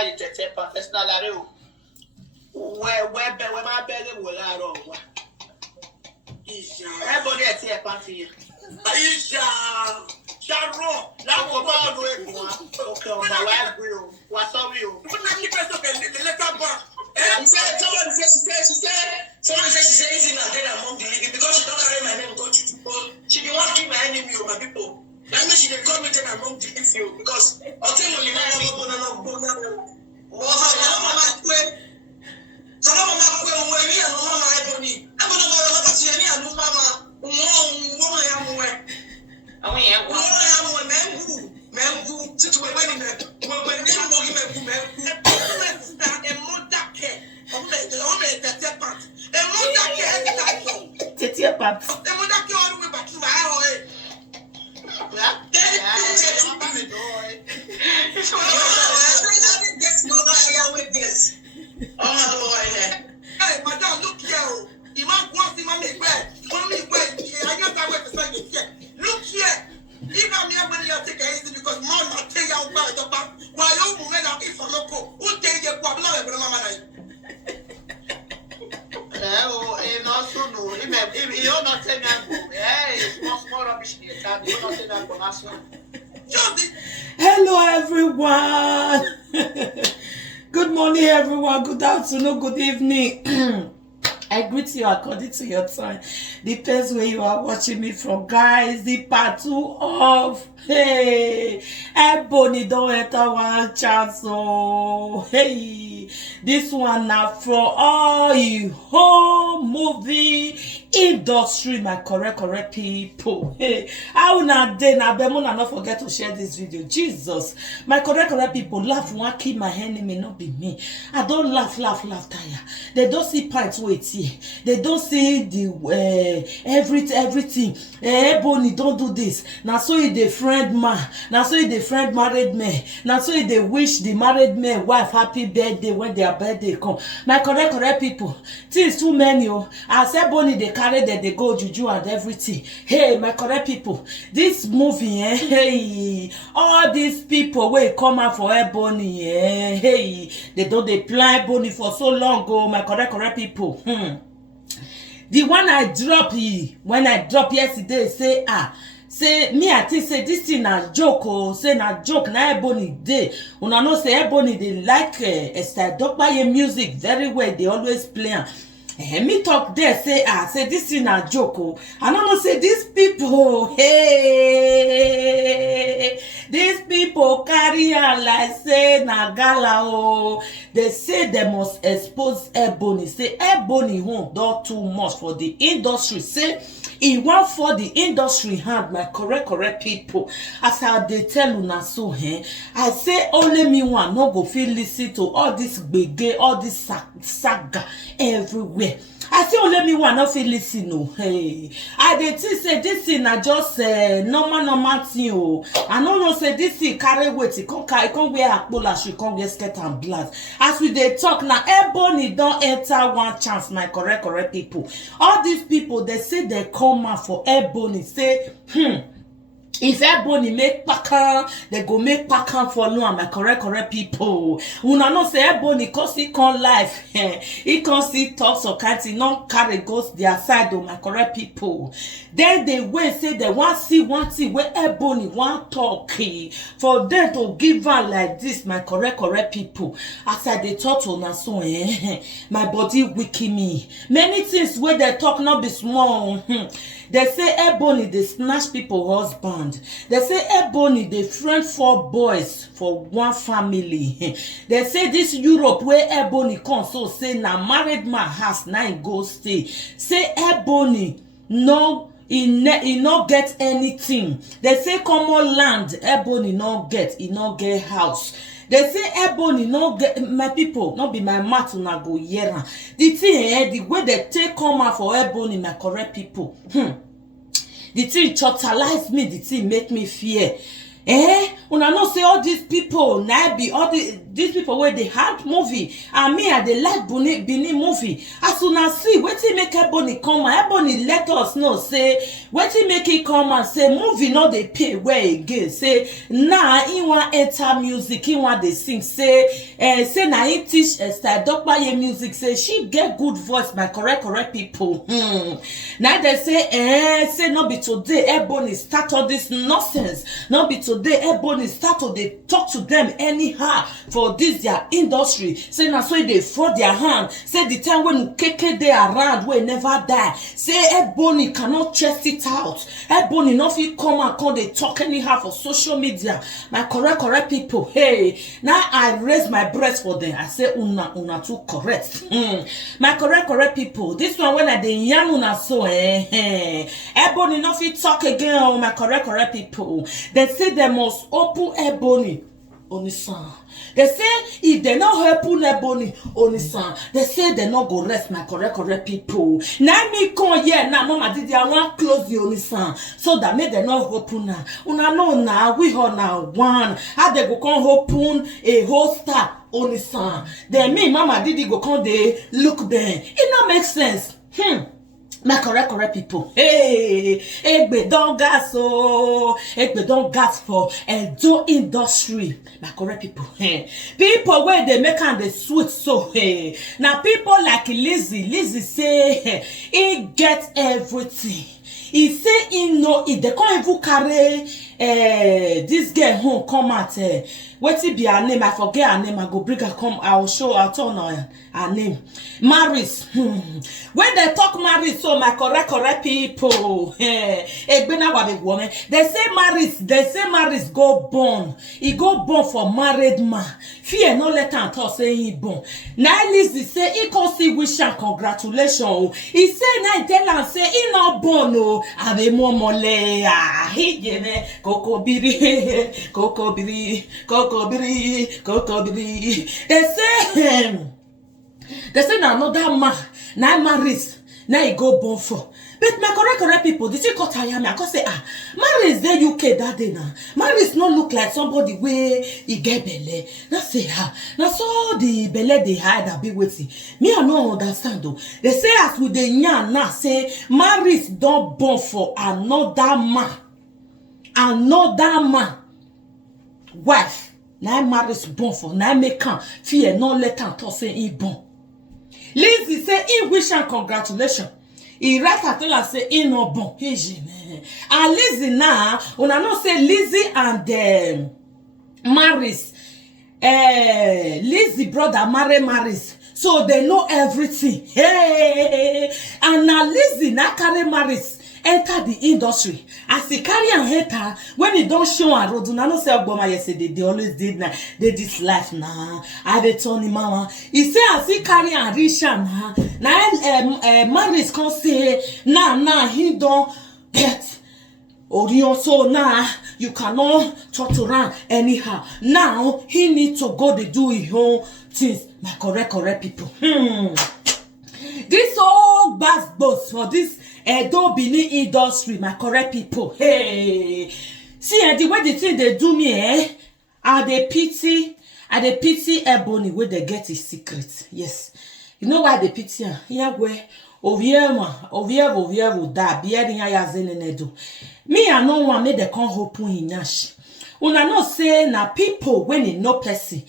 why you take professional area. Where my belly will out of everybody at here party. Aisha, Sharon, now about doing okay, my wife will. What's up, you? Put my people to let up. And someone says she says in a dead among the living because she don't carry my name, go to people. She didn't want to keep my enemy or my people. That means she didn't come in among the living because I'll tell you, Hello everyone. Good morning everyone, good afternoon, good evening. I greet you according to your time. Depends where you are watching me from, guys. The part 2 of Ebony don't enter one chance. So this one now for all you whole movie industry, my correct people. How na day na bemuna not forget to share this video. Jesus, my correct people, laugh one keep my enemy not be me. I don't laugh tire. They don't see parts wait here. They don't see the everything. Ebony don't do this. Now so is the friend man. Now so is the friend married man. Now so is they wish the married man wife happy birthday when their birthday come. My correct people, things too many. As Ebony they carry that they go juju and everything. Hey, my correct people, this movie, hey, all these people will come out for Ebony, hey, they don't they plan Ebony for so long. Oh, my correct people. The one I drop when I drop yesterday, say me I think say this thing a joke, oh, say na joke na Ebony dey. Una know say Ebony they like Esther Dokpaye music very well, they always play am. Me talk there say say this thing a joke, oh. I don't know say these people, hey, these people carry on like say na gala, oh. They say they must expose Ebony. Say Ebony won't do too much for the industry. Say he want for the industry hand, my correct people. As I they tell una so, I say only me one no go feel listen to all this gbege, all this saga everywhere. I say only me one not feel listen, no. Hey, I dey think say this thing na just normal thing, oh. I no know say this thing carry weight. It can't wear akpola, she can't get skirt and blouse. As we dey talk now, Ebony don't enter one chance, my correct people. All these people they say they come out for Ebony, say if Ebony make pakan, they go make pakan for no, my correct people. Una know say Ebony cause he can life, he can see talks or can't he not carry goes their side, oh, my correct people. Then they wait say they want see where Ebony want talk for them to give her like this, my correct people. As I they talk to na so my body wiki me. Many things where they talk not be small. They say Ebony they snatch people husband. They say Ebony they friend 4 boys for one family. They say this Europe where Ebony come so say na married man house now he go stay. Say Ebony no he not get anything. They say common land Ebony not get, he not get house. They say Ebony no get, my people, not be my mouth na go hear. The thing the way they take come out for Ebony, my correct people. The thing totalize me, the thing make me fear. Una know say all these people now be all the these people where they had movie, and me I dey like Benin movie. As una see wetin make Ebony come and Ebony let us know say wetin make it come and say movie no dey pay well again, say nah he wan enter music, he wan dey sing, say na he teach Esther Dokpaye music, say she get good voice by correct people. Now they say no be today Ebony start all this nonsense, no be today Ebony start to dey talk to them anyhow for this their industry, say na so they fraud their hand, say the time when Keke dey around wey never die, say Ebony cannot chest it out, Ebony no fit come and come dey talk anyhow for social media. My correct people, hey, now I raise my breast for them, I say una too correct. My correct people, this one when I dey yarn una so Ebony no fit talk again. Oh, my correct people, they say they must open Ebony Onisan. They say if they not open Ebony Onisan, they say they not go rest. My correct people. Now me come here now, Mama Didi, I want close the Onisan so that make they not open now. Una know now we are now one. How they go come open a whole star Onisan? Then me Mama Didi go come they look there. It not make sense. My correct people, hey, Egbe don gas Egbe don gas for Edo industry. My correct people, people where they make and they sweet so now people like Lizzy say he get everything. He say he know it. They can't even carry this girl home come at what it be her name? I forget her name. I go bring her come. I'll turn on her name. Maris. When they talk Maris, so my correct people. They say Maris go born. He go born for married man. Fear no let her talk say he born. Now Lizzy say he can see wish and congratulations. He say now tell her say he not born no. Ave momole he give Coco biri. They say now another man, now Maris, now he go born for. But my correct people, did you cut tire me? I can say Maris dey UK that day now. Maris not look like somebody where he get belle. Now say now so the belle they hide a big waiting. Me I no understand though. They say as with the yarn now say Maris don't born for another man. Wife. Now Maris born for now make him fear no let him talk say he born. Lizzy say he wish and congratulations. He write her tell her say he no born. And Lizzy now, when I know say Lizzy and Maris, Lizzy brother marry Maris, so they know everything. Hey, and now Lizzy now carry Maris enter the industry. As he carry and enter, when he don't show a road, I know say Obama yesterday they always did now. They this life now. I dey turn him mama. He say as he carry and reach now. Now Maris can say now he don't get Orion, so now you cannot talk around anyhow. Now he need to go to do his own things. My correct people. This all bad boss for this Edo Benin industry, my correct people. Hey, see the way the thing they do me, I dey pity Ebony where they get his secret. Yes, you know why they pity her? Here where Ovievo da bearing ya zenenedo. Me I no one make they can't open in yash. Una no say na people when they know person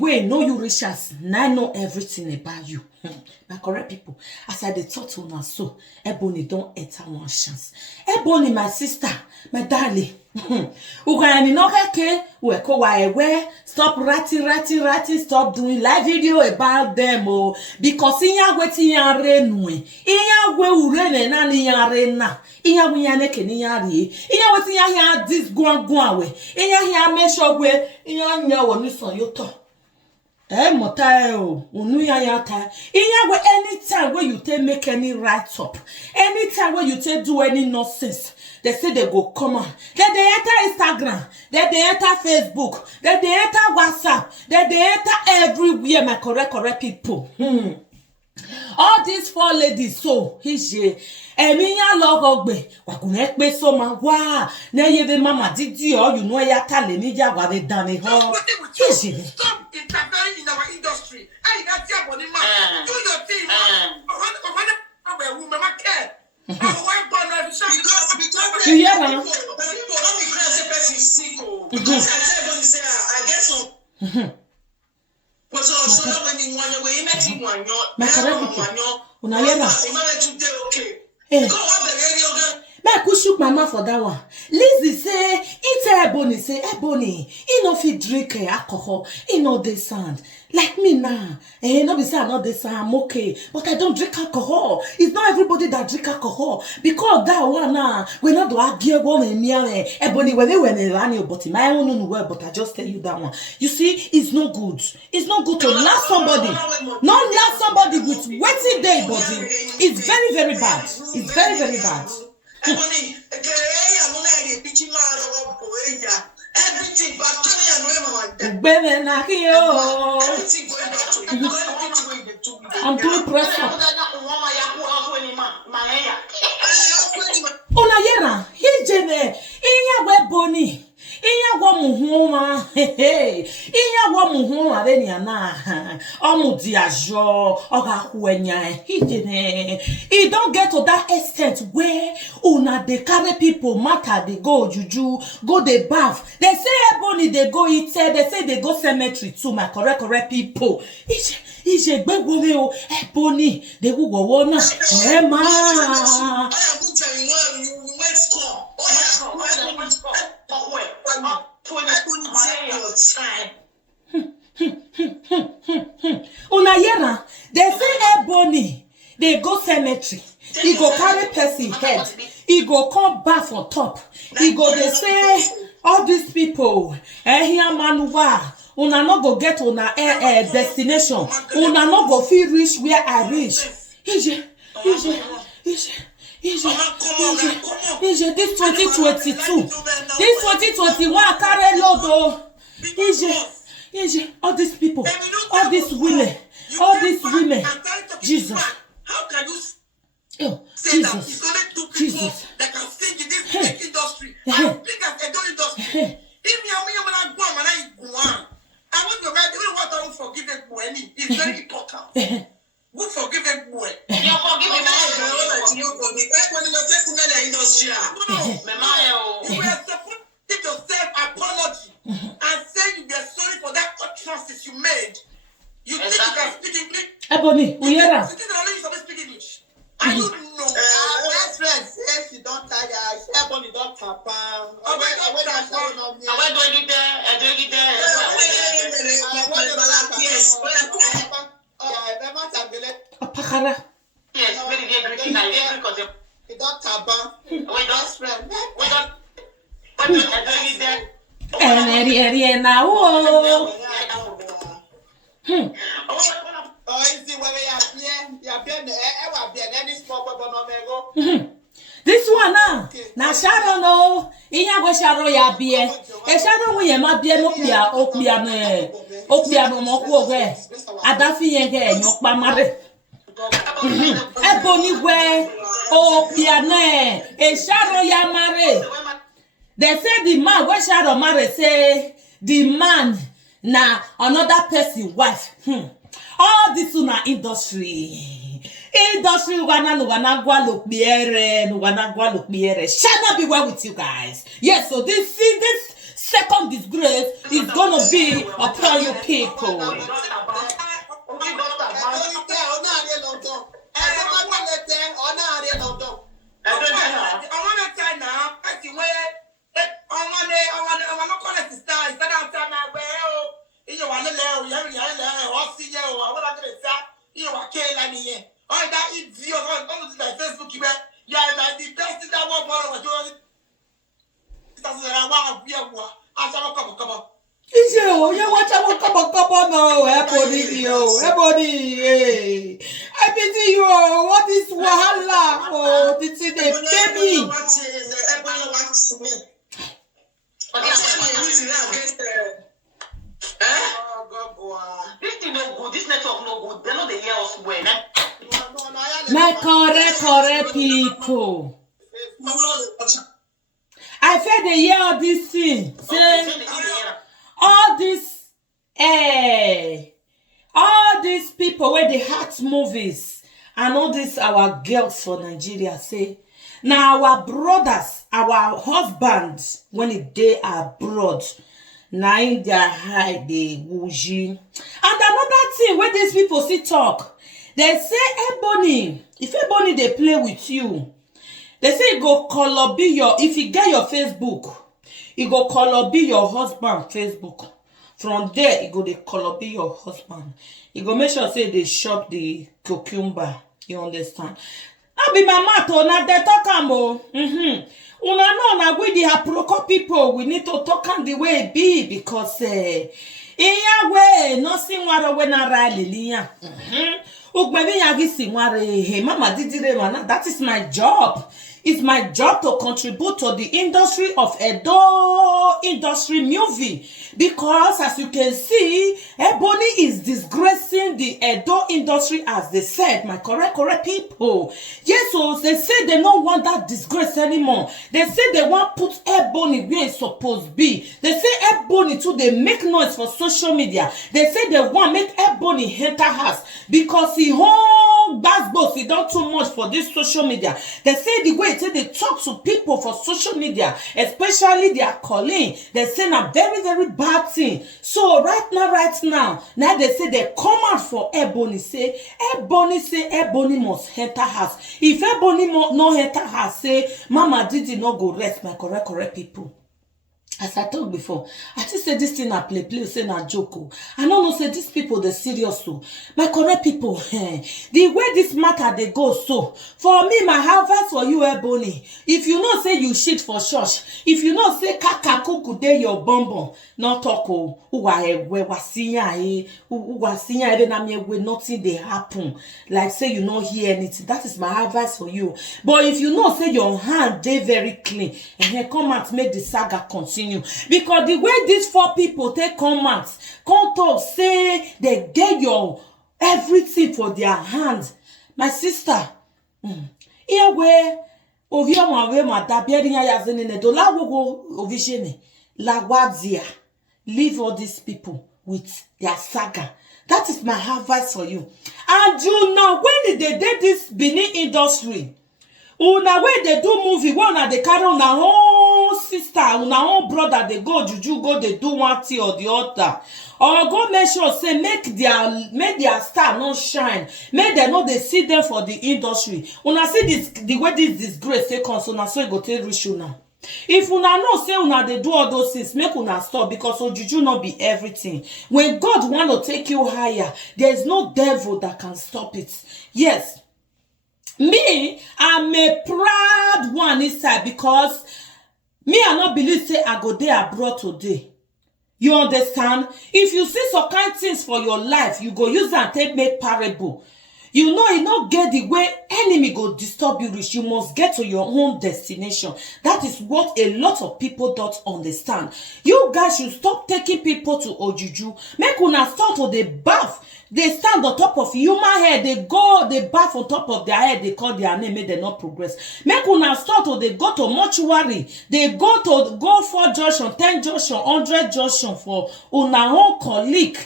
wey know you riches, now know everything about you. My correct people, as I dey talk to una so, Ebony don't enter one chance. Ebony, my sister, my darling. Ugani no keke, weko waewe, stop writing, stop doing live video about them, oh, because inya weti yare nwe, inya we urene na ni yare na, inya we yaneke ni yare, inya weti ya this gwa we, inya ya mesho we, inya nya wonu son yoto. Motayo, unuyayata. Inya anytime where you take make any write up, anytime where you take do any nonsense, they say they go come on. Then they enter Instagram, then they enter Facebook, then they enter WhatsApp, then they enter everywhere. My correct people. All these four ladies, so hije. Eminya logogbe, wakunekbe so ma wa. Ne yede mama didi o, you know ya tale ni ja wa de dane ho. Hije. interfering in our industry. Hey, that's your body, man. Do your thing, man. Woman, I care. You hear her? People don't be crazy person sick. Because I said when you say I get some. But so when you want to wait, you want I could shoot my mouth for that one. Lizzie say, it's Ebony, say, Ebony, he no fit drink alcohol, he know the sound. Like me now, no be say I know the sound, I'm okay, but I don't drink alcohol. It's not everybody that drink alcohol. Because that one now, we not do argue one and near Ebony when they run you, but my own no well, but I just tell you that one. You see, it's no good. It's not good to laugh somebody. Not laugh somebody with waiting day body. It's very, very bad. It's very, very bad. Everything I'm doing press up. Ona yera, hijene, inya weboni. Inya wa muhuma, inya wa muhuma beni ana. Omudi ajo, oga huenya, hijene. It don't get to that extent where una they carry people matter, they go juju, go they bath. They say Ebony they go eat, they say they go cemetery too, my correct people. Ije gbegwore o Ebony they go wona ema una yera they say Ebony they go cemetery he go carry person head he go come back on top he go they say all these people here manuwa una no go get una destination. Una no go feel reach where I reach. Ije, this 2022. This 2021 carry load oh. Ije, all these people, all these women. Jesus. How can you say that it's only two people that can sing in this big industry? As big as Edo industry. If you are go I want to write even what I will forgive it boy. It's very important. Who forgive it boy? You forgive it industry. You were supposed to give yourself apology and say you were sorry for that atrocities you made. You think you can speak English? Ebony, we hear her. You think you can speak English? I don't know. That friend says she don't tire. Ebony don't tap. Apakara. Yes, very good. You don't tap. We don't friend. We don't. What do you do there? Now. Oh, is the way you have been any small this one na Sharon no iya go Sharon ya bie e Sharon wo ye ma bie no okpia no mo ku ogwe adafi yen ke enyo pa mare Ebony we okpia no e Sharon ya mare they say the man when Sharon marry say the man na another person wife all this una industry wana gwa shall not be well with you guys. Yes, so this second disgrace is gonna be upon you people. Oh, that idiot on my Facebook, you are like the best in that world. No, Ebony, I pity you. What is wahala? Oh, this is the baby. This thing no good. This network no good. They know they hear us well. My correct people. I fed they hear all this thing. Say all this all these people where they act movies and all these our girls for Nigeria say now our brothers, our husbands when it dey abroad, na in their high they wouji. And another thing where these people see talk, they say Ebony, if Ebony they play with you, they say you go color be your, if you get your Facebook, you go color be your husband Facebook. From there, you go the color be your husband. You go make sure say they shop the cucumber. You understand? That be my matter. Now they talk am. Una know na we the aproko people. We need to talk am the way it be because iya way nothing wara we na ra liliya. Ugbebi yagi si ware he mama didire mana. That is my job. It's my job to contribute to the industry of Edo industry movie because as you can see, Ebony is disgracing the Edo industry as they said, my correct people. Yes, so they say they don't want that disgrace anymore. They say they want put Ebony where it's supposed to be. They say Ebony too, they make noise for social media. They say they want make Ebony enter house because he whole boss he done too much for this social media. They say the way they talk to people for social media, especially their colleague, they say a very bad thing. So right now they say they come out for Ebony say Ebony must enter house. If Ebony no enter house, say Mama Didi no go rest, my correct people. As I told before, I just say this thing I play, say na joke. I don't know say these people they serious so. My correct people, the way this matter they go so. For me, my advice for you, Ebony. If you know say you shit for church, if you know say kaka kuku dey your bonbon, not talk oh, we wasinya even na me we nothing they happen. Like say you not hear anything. That is my advice for you. But if you know say your hand they very clean, and here come out make the saga continue. Because the way these 4 people take come talk say they get your everything for their hands. My sister, here where ovia mawe madabieri ya yazene ne do la wogo ovishene la wadzia. Leave all these people with their saga. That is my advice for you. And you know when they did this Benin industry, una way they do movie, one they carry on our own sister, on our own brother, they go juju, go they do one thing or the other. Or go make sure say make their star not shine. Make them know they see them for the industry. Una see this the way this disgrace they come, so now so it go take reach you now. If una know say una they do all those things, make una stop because so juju not be everything. When God want to take you higher, there is no devil that can stop it. Yes. Me, I'm a proud one inside because me I not believe say I go there abroad today. You understand? If you see some kind of things for your life, you go use and take make parable. You know it not get the way enemy go disturb you reach. You must get to your own destination. That is what a lot of people don't understand. You guys should stop taking people to Ojuju. Make una start to the bath. They stand on top of human head. They go, they bath on top of their head. They call their name, make them not progress. Make una start to they go to mortuary. They go for junction, 10 junction, 100 junction for una own colleague.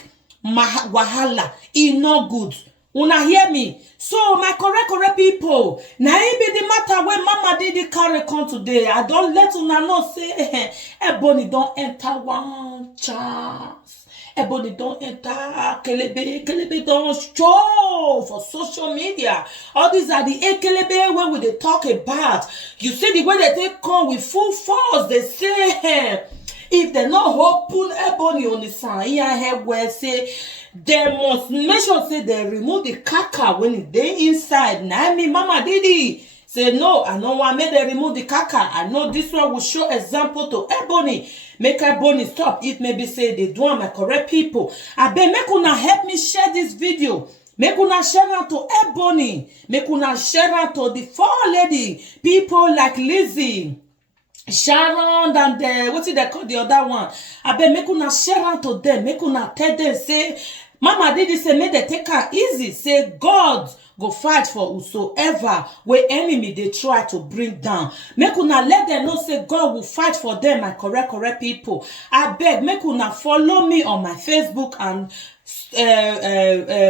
Wahala. It no good. Una hear me? So my correct people, now it be the matter when Mama Didi carry come today. I don't let una know say Ebony don't enter one chance. Ebony don't enter Kelebe don't show for social media. All these are the Kelebe when they talk about. You see the way they take come with full force. They say if they not open Ebony on the sign, here where say they must make sure say they remove the caca when they inside. Now me Mama Didi say no, I know why make they remove the caca. I know this one will show example to Ebony. Make Ebony stop. If maybe say they do my correct people. I bet make una help me share this video. Make una share out to Ebony. Make una share out to the 4 lady people like Lizzie, Sharon, and what did they call the other one? I bet make una share out to them. Make una tell them say Mama Didi say make dem take am easy, say God go fight for whosoever wey enemy dey try to bring down. Make una let dem know say God will fight for them, my correct people. Abeg, make una follow me on my Facebook and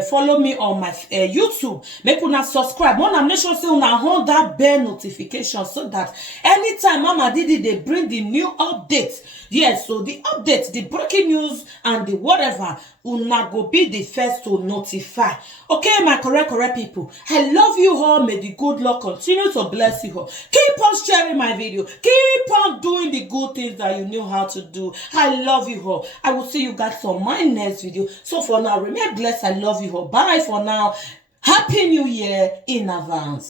follow me on my YouTube. Make una subscribe. Una make sure say una hold that bell notification so that anytime Mama Didi dey bring the new update, yes, so the update, the breaking news and the whatever, una go be the first to notify. Okay, my correct people, I love you all. May the good Lord continue to bless you all. Keep on sharing my video, keep on doing the good things that you know how to do. I love you all. I will see you guys on my next video. So for now, remain blessed. I love you all. Bye for now. Happy New Year in advance.